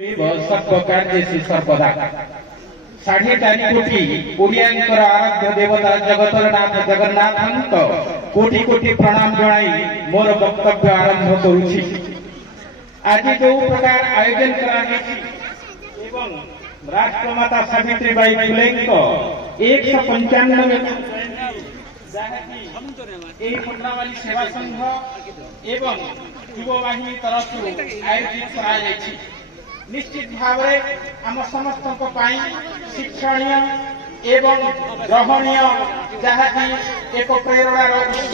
सर्वकार्येषु सर्वदा 4.5 कोटी ओडियांकर आराध्य देवता जगतर नाथ जगन्नाथ कोटि कोटि प्रणाम जणाई मोर वक्तव्य आरंभ करुछि। आज जो प्रकार आयोजन एवं राष्ट्रमाता सावित्रीबाई फुले 195 फुलवाली सेवा संघ एवं युववाहिनी तरफ आयोजित करा निश्चित भाव आम समस्त शिक्षणीय एवं ग्रहणीय जहाँकि एक प्रेरणार उत्स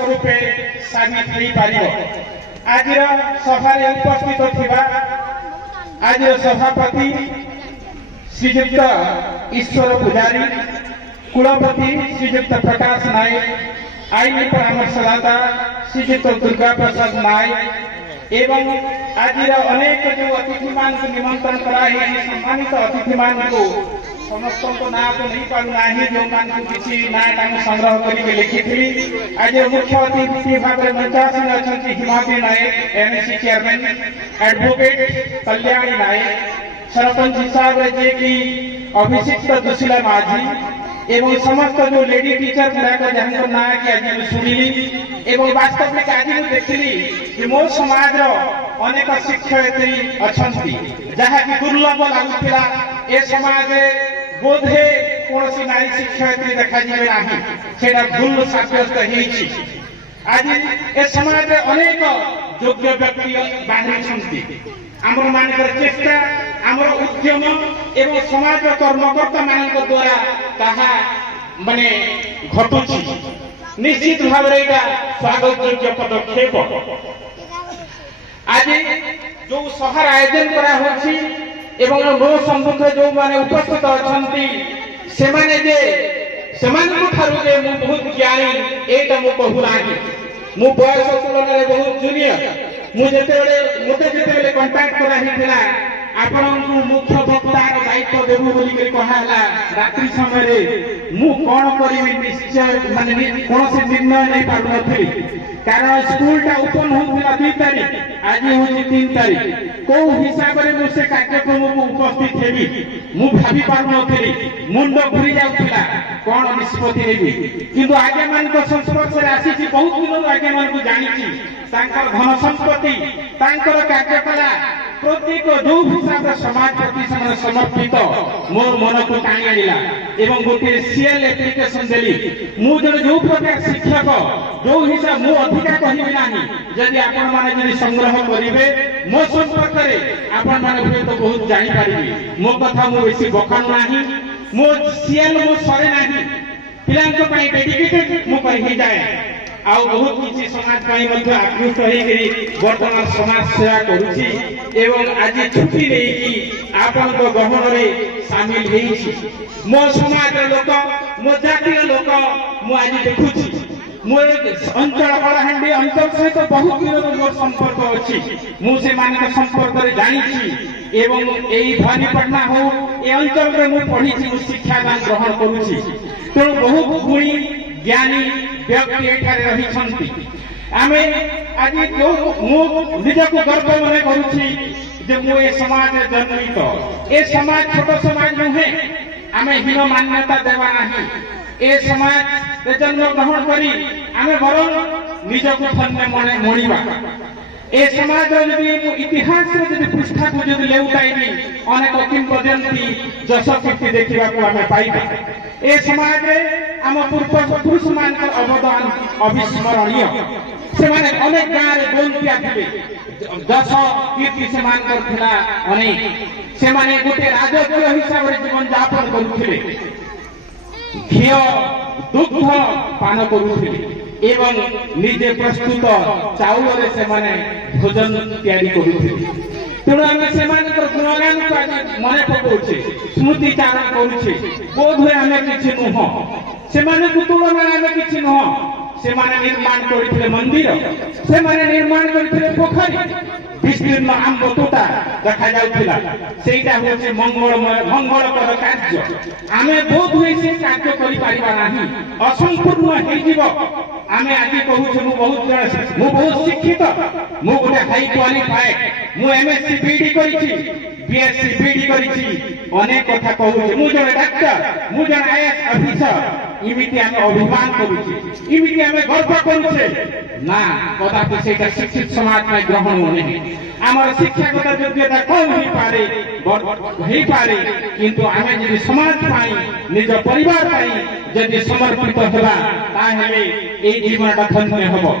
रूपे साबित हो पार। आज सभा उपस्थित थिबा आज सभापति श्रीयुक्त ईश्वर पुजारी, कुलपति श्रीयुक्त प्रकाश नायक, आईन परामर्शदाता श्रीयुक्त दुर्गा प्रसाद नायक एवं आज अनेक जो अतिथि मान निमंत्रण कराई सम्मानित अतिथि मान को समस्त ना तो नहीं पाना जो मान किसी ना संग्रह करके लिखी। आज मुख्य अतिथि भाव में मंचासीन अच्छा हिमाद्री नायक एनएससी चेयरमैन, एडवोकेट कल्याणी नायक, सरपंच हिसाब से कि अभिषिक्त दुशीला माझी एवं समस्त जो लेडी टीचर गुड़ाक जहाँ ना कि आज शुणिली एवं वास्तव में आज देखिली कि मो समाज अनेक शिक्षयित्री अच्छा जहाँ की दुर्लभ लगुला ए समाज बोधे कौन नारी शिक्षयित्री देखा ना भूल सब्यस्त आज ए समाज अनेक योग्य व्यक्ति बाहरी आमर मान चेष्टा आमर उद्यम एवं समाज कर्मकर्ता मान द्वारा ताहा माने घटुची निश्चित भाव स्वागत योग्य पदक्षेप। आज जो सभार आयोजन करा होछि एवं मो सम्मुख जो माने उपस्थित अछंती से माने जे सेमान ठारू जे मु बहुत ज्ञानी एटा मु कहू नाही। मु बयस तुलन रे बहुत जूनियर मु जेते कांटेक्ट करा हिथिला आपनकु मुख्य वक्तार दायित्व देबु बोली कहला रात्रि समय मु कोन करिवि निश्चय माने कोन से निर्णय नै पारु नथि कारण स्कूल टा ओपन होउला 2 तारिख आज होछि 3 तारिख को हिसाब रे मु से कार्यक्रम को उपस्थित हेबी मु भाबी पारु नथि मुंड घुरी जाउतिला कोन निष्पत्ति हेबी किंतु आगे मान को संस्पर्श रे आसी बहुत दिन आगे मान को जानि तांकर धन संपत्ति तांकर कार्यकला प्रत्येक जो हिसाब समाज प्रति समर्पित मोर मन को टाणी आनिला एवं गोटे सीएल एप्लिकेशन देली मु जो प्रकार शिक्षक जो हिसाब मु अधिका कहिबि नाही यदि आपण माने जदि संग्रह करिवे मो संपर्क रे आपण माने तो बहुत जानि पारिबि मो कथा मु बेसी बखान नाही मो सीएल मो सरे नाही पिलांक पई डेडिकेटेड मु कहि जाए आउ बहुत किसी समाज पाई मध्य आकृष्ट होई वर्तमान समाज सेवा करुछि एवं आज छुट्टी नहीं कि आपन को गहन रे शामिल हेछि मो समाज लोक मो जातीय लोक मु आज देखुछि मो अंचल कलाहांडी अंचल सहित बहुत दिन मोर संपर्क अछि मु से मान के संपर्क रे जानिछि एवं एई भवानीपटना हो ए अंचल रे मु पढिछि शिक्षा दान ग्रहण करुछि तो बहुत गुणी ज्ञानी व्यक्ति एठारे रहिछंती आमे आज जो मु निजको गर्व मने करूछि जे मु ए समाज जन्मित ए समाज छोट समाज नुहे आमे हिन मान्यता देवा नाही ए समाज जन्म ग्रहण करी आमे बरं निजको धन्य मने मणिबा ए समाज यदि इतिहास रे यदि पृष्ठा को यदि लेउटाइबी अनेक किंवदंती जस कीर्ति देखिबा को आमे पाइबा ए समाज रे आम पूर्व पुरुष मान अवदान अविस्मरणीय से माने अनेक गाँव रे बंतिया थिले दश कीर्ति से मान करथिला अनेक से माने गोटे राजकीय हिसाब रे जीवन यापन करुथिले घी दुग्ध पान करुथिले एवं निजे प्रस्तुत चाउल रे से माने भोजन तैयारी करुथिले तेणु आम से गुणगान को आज मन पकाउछे स्मृति चारण करुछे बोध हुए आम किसी नुह से तुलन आम किसी नुह से निर्माण करते मंदिर से निर्माण करते पोखरी विस्तीर्ण आंब तोटा देखा जाउथिला सेटा होचे मंगलकर कार्य आमे बोध हुए से कार्य करि पारिबा नाही असंपूर्ण हेजिबो आमे आज कहूँ मु बहुत शिक्षित मु गोटे हाई क्वालिफाइड मु एमएससी बीडी करिछि बीएससी बीडी करिछि अनेक कथा कहूँ मु जने डाक्टर मु जने आईएएस ऑफिसर इमिति आमे अभिमान करूछि इमिति आमे गर्व करूछे ना कदापि सेटा शिक्षित समाज में ग्रहण होने आमर शिक्षागत योग्यता कम ही पारे किंतु आमे जदि समाज पाई निज परिवार पाई जदि समर्पित हेबा ताहेले ए जीवनटा धन्य हबो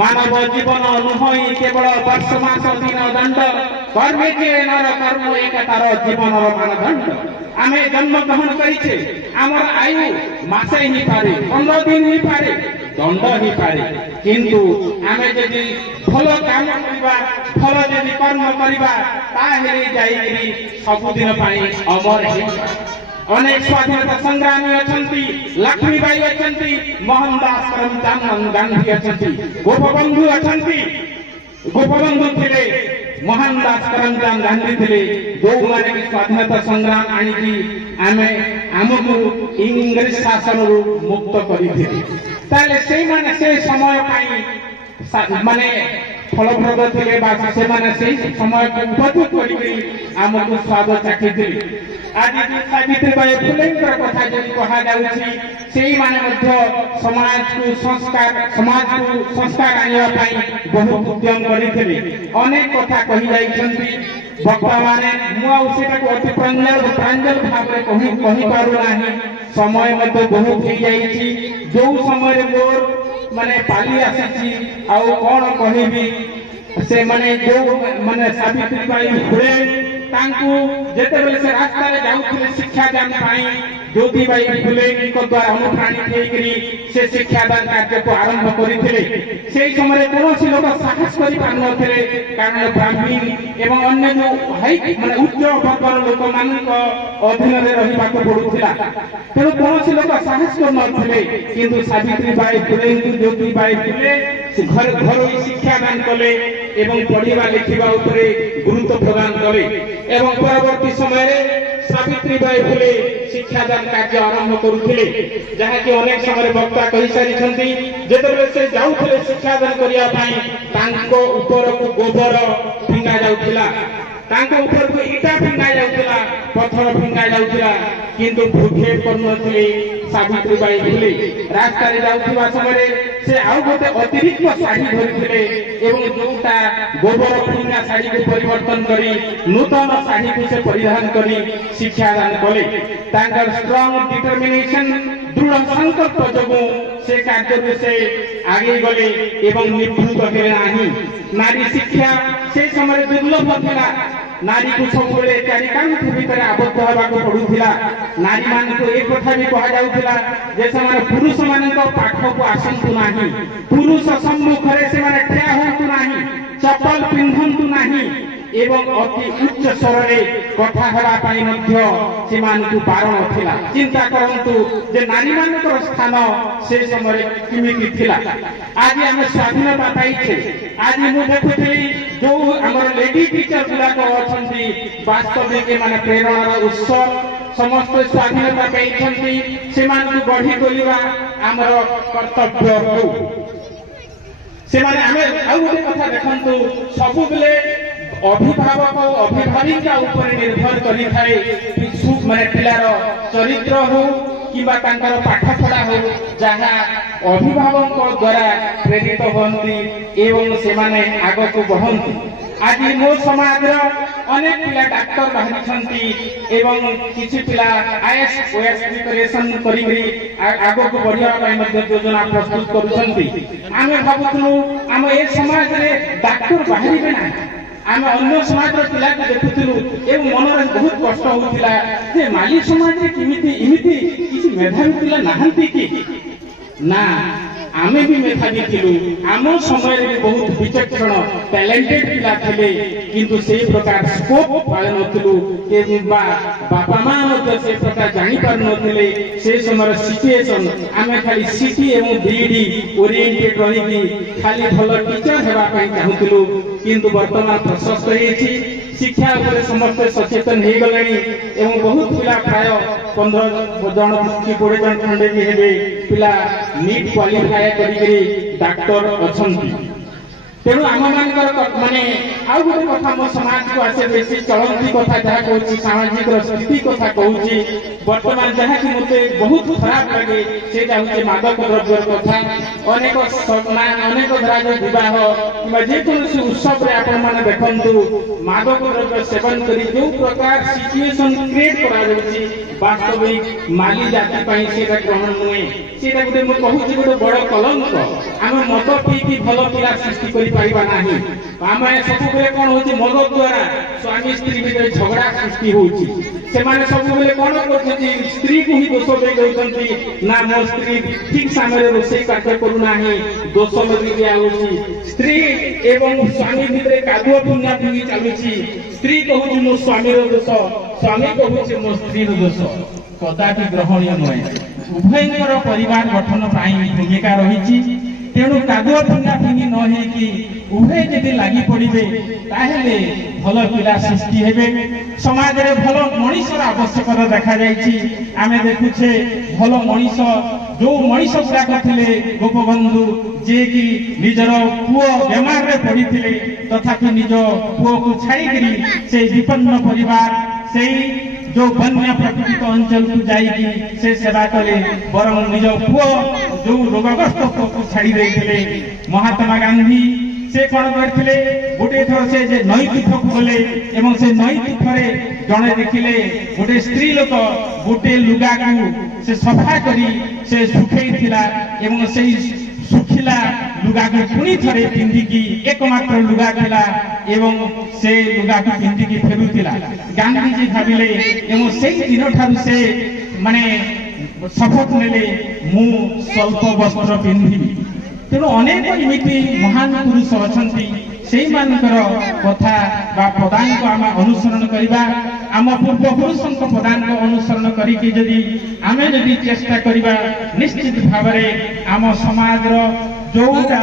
मानव जीवन नुहई केवल वर्ष मास दिन दंड कर्मे जे नर कर्म एक तार जीवनर मानदंड आमे जन्म ग्रहण करिछे आमर आयु मासे ही पारे 15 दिन ही पारे दंड ही पारे किंतु आमे जदि भल काम करिबा भल जदि कर्म करिबा ताहेले जाईकरी सब दिन पाई अमर हे अनेक स्वाधीनता संग्रामी अछंती लक्ष्मीबाई अछंती मोहनदास करमचंद गांधी अछंती गोपबंधु अछंती गोपबंधु थिले मोहनदास करमचंद गांधी थिले जो माने की स्वाधीनता संग्राम आनी आमे आमको इंग्लिश शासन मुक्त करिथिले ताले से माने से समय पाई माने फलप्रद थिले बा से माने से समय को उपयोग करी आमको स्वाद चाखिथिले आज सावित्रीबाई फुलेंकर कथा जदि कहा जाउछि सेही माने मध्य समाज को संस्कार आनिया पाई बहुत उद्यम करिथिले अनेक कथा कहि जाइछन्ति वक्ता माने मु सेटा को अति प्रांजल भाबरे कहि पारु नाही समय मध्य बहुत हे जाइछि जो समय मोर माने पाली आसीछि आ कोन कहिबी से माने जो माने सावित्रीबाई फुले तांकु जेते बेले से रास्ता रे जाउथिले शिक्षा दान पाई ज्योतिबाई फुले को द्वारा अनुप्राणित हेकरी से शिक्षा दान कार्य को आरंभ करिथिले सेही समय कोनोसी लोक साहस करि पारनथिले कारण ब्राह्मण एवं अन्य जो हाई माने उच्च वर्गर लोक मानक अधीन रे रहिबा को पडुथिला तेणु कोनोसी लोक साहस करनथिले किंतु सावित्रीबाई फुले ज्योतिबाई फुले घर शिक्षा दान कले एवं पढ़िबा लिखिबा उपरे गुरुत्व प्रदान कले एवं परवर्ती समय सावित्रीबाई फुले शिक्षादान कार्य आरंभ करुथिले जहा कि अनेक समय वक्ता कहि सारिछन्ति जेतबेले से जाउथिले शिक्षादान करिया पई तांको ऊपर को गोबर फिंगा जाउथिला तांको ऊपर को ईटा फिंगा जाउथिला पत्थर फिंगा जाउथिला किंतु भूक्षेप करनथिले सावित्रीबाई फुले रास्ता रे जाउथिबा समय से आउ गोटे अतिरिक्त साड़ी धरिथिले एवं जोटा गोबर फिंगा साड़ी को परिवर्तन करी नूतन साड़ी को से परिधान करी शिक्षा दान कले तांकर स्ट्रांग डिटरमिनेशन दृढ़ संकल्प जगो से कार्य से आगे गले एवं निवृत्त हेले नाही नारी शिक्षा से समय दुर्लभ थिला नारी को सब चारिकांठ भितर आबद्ध होगा पड़ूला नारी मान को एक कथा भी कह जाउथिला जे समय पुरुष मान पाख को आसतु नाही पुरुष सम्मुख से माने ठिया होतु नाही चप्पल पिंधंतु नाही एवं अति उच्च स्वर रे कथा हेबा पई मध्य से मान को बारण थिला चिंता करंतु जे नारी मान को स्थान से समय किमिति थिला आज हम स्वाधीनता पाइछे आज मु देखुथली जो हमर लेडी टीचर गुला को अछंती वास्तविक माने प्रेरणार उत्स समस्त स्वाधीनता पाइछंती से मान को गढ़ी तोलिबा हमर कर्तव्य हो से माने हमें आउ गोटे कथा देखंतु सब बेले अभिभावक अभिभाविका ऊपर निर्भर करी थाए माने पिलार चरित्र हो किबा तांकर पाठ पढ़ा हो जहा अभिभावक द्वारा प्रेरित होंती एवं से माने आगो को बढ़ंती आज मो समाज अनेक पिला डाक्टर बाहरी छंती एवं किछि पिला आईएएस ओएएस प्रिपरेशन करिबरी आगो को बढ़िया पई मध्ये योजना प्रस्तुत करूछंती आमे भाबुथनु आम ए समाज रे डाक्टर बाहरी ना आम अन्य समाज पिला को देखुलु एवं मन में बहुत कष्ट होता जे माली समाज किमिति इमिति किसी मेधावी पिला नाहंती कि ना आमे भी मेधावी थिलु आम समय रे बहुत विचक्षण टैलेंटेड पिला थिले किंतु से प्रकार स्कोप पाए नथिलु के बापा मां मध्ये से प्रकार जानि पार नथिले से समय सिचुएशन आमे खाली सीटी एवं बीडी ओरिएंटेड रही खाली भल टीचर हेबा पई चाहुथिलु किंतु वर्तमान प्रशस्त होती शिक्षा उपरे समस्त सचेतन हो गले एवं बहुत पिला प्राय 15 जन कि 20 जन खंडे भी हेबे पिला नीट क्वालिफाई करी डॉक्टर अछंती तेणु आम मान माने आउ गोटे कथा मो समाज को आसे बेसी चलती कथा जहाँ कहूँ सामाजिक स्थिति कथा कहूँ वर्तमान जहाँ कि मते बहुत खराब लगे से हूँ मादक द्रव्य कथा अनेक अनेक धरा जो विवाह कि जेकोसी उत्सव रे आपण माने देखंतु मादक द्रव्य सेवन करी जो प्रकार सिचुएशन क्रिएट करा जाउची वास्तविक माली जाति पई सेटा ग्रहण नुए सेटा गोटे मो कहूँ गोटे बड़ कलंक आम मद पीकी भल पिला सृष्टि करि पारिबा नाही आम सब बेले कौन होची मद द्वारा स्वामी स्त्री भितर झगड़ा सृष्टि होची से माने सब बेले कौन करछथि स्त्री को ही दोष दे दउछंती ना मो स्त्री ठीक समय रोषे कार्य करू नाही दोष लगी दिया होची स्त्री एवं स्वामी भितर कादुआ पुण्या पुंगी चालुची स्त्री कहूची मो स्वामी रो दोष स्वामी कहूची मो स्त्री रो दोष कदापि ग्रहणीय नहे उभयंकर परिवार गठन पाई भूमिका रही तेणु कादुआ फिंगा फिंगी न होगी उभय जदि लगी पड़े ताहले भल पिला सृष्टि हेबे समाज रे भल मनीषर आवश्यकता देखा जाइछि आमे देखुछे भल मनीष जो मनीष गुड़ाक थिले गोपबंधु जे कि निजर पुओ बेमार रे पड़िथिले तथापि निज पुओ को छाड़ी से विपन्न परिवार से जो बन्या प्रकृतिक अंचल को जाइकी से सेवा कले बरम निज पुओ जो रोगग्रस्त को छाड़ी देथिले महात्मा गांधी से कौन करथिले गोटे थर से जे नई तीर्थ को गले एवं से नई तीर्थरे जणे देखिले गोटे स्त्री लोक गोटे लुगा को से सफा करी से सुखेइथिला एवं से सुखिला लुगा को पुणी थरे पिंधिकी एकमात्र लुगा थिला एवं से लुगा को पिंधिकी फेरुथिला गांधी जी भाबिले एवं सेई दिन ठारु से माने शपथ नेले मु स्वल्प वस्त्र पिंधिबी तेणु अनेक एमती महान पुरुष अच्छा से कथा बा पदान को आम अनुसरण करवा आम पूर्वपुरुषों पदान को अनुसरण करी आमे जदि चेष्टा करवा निश्चित भाव आम समाज जोटा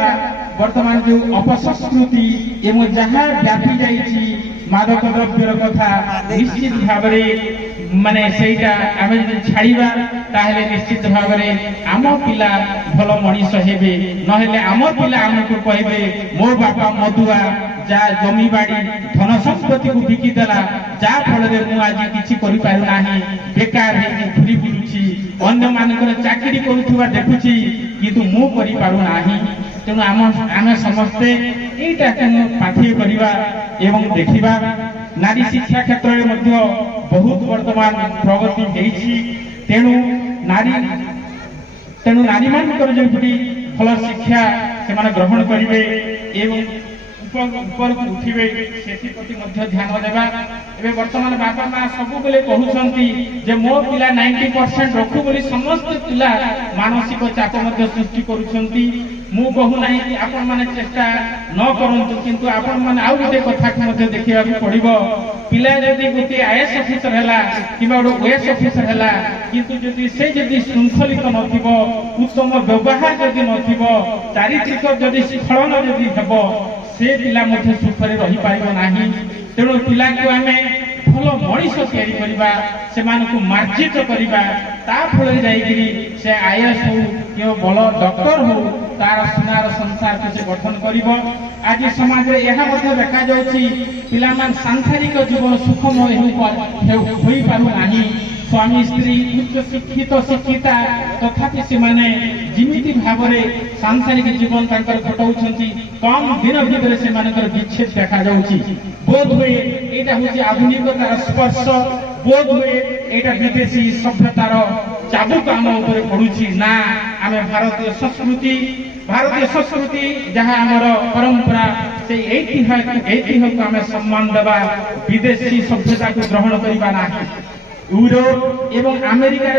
वर्तमान जो अपसंस्कृति एवं जहाँ व्यापी जाइए मादक द्रव्यर कथा निश्चित भाव माने सेटा आमे जदि छाड़ीबा ताहले निश्चित भाव आम पिला भल मनीष हेबे नहेले आम पिला आमको कहबे मो बापा मधुआ जा जमी बाड़ी धन संपत्ति को बिकी देला जा फल मु आज किछि करि पारु नाही बेकार हे घुरी बुलुछि अन्य मानकर चाकरी करूथुवा देखुछि किंतु मु करि पारु नाही तेणु आम समस्ते एटा पाठ्य करवा एवं देखिबा नारी शिक्षा क्षेत्र में बहुत वर्तमान प्रगति होइछि तेणु नारी मानकर जो भल शिक्षा से ग्रहण करेंगे एवं ऊपर को उठिबे सेति प्रति मध्य ध्यान देबा एबे वर्तमान बापा मां सब बेले कहउछंती जे मो पिला 90% रखु बोली समस्त पिला मानसिक चाप मध्य सृष्टि करूछंती मु कहू नाही कि आपण माने चेष्टा न करंतु किंतु आपण माने आउ गोटे कथा को मध्य देखिबा पड़िबो पिला जदि गोटे आईएएस ऑफिसर हला किबा गोटे ओएस ऑफिसर हला किंतु जदि से जदि शृंखलित नथिबो उत्तम व्यवहार जदि नथिबो चारित्रिक जदि स्खलन जदि हेबो से पिला मध्य सुखरे रही पारिबो नाही तेणु पिला को आमे भल मनीष तैयारी करवा से मार्जित करवा ता फल जाइकरी से आईएएस हो कि बल डॉक्टर हो तार सुनार संसार को से गठन करिवो आज समाज रे यहा मध्य देखा जाउची पिला मान सांसारिक जीवन सुखमय होई पारु नाही स्वामी स्त्री उच्च शिक्षित शिक्षिता तथापि से माने जिमिति भावरे सांसारिक जीवन तांकर घटाउछंती कम दिन भीतर से मानकर विच्छेद देखा जाउची बोध हुए एटा होची आधुनिकतार स्पर्श बोध हुए एटा विदेशी सभ्यतार चाबुक आम ऊपर पड़ुची ना आमे भारतीय संस्कृति जहाँ आमर परंपरा से ऐतिह्य को आमे सम्मान देबा विदेशी सभ्यता को ग्रहण करबा नाही यूरोप एवं अमेरिका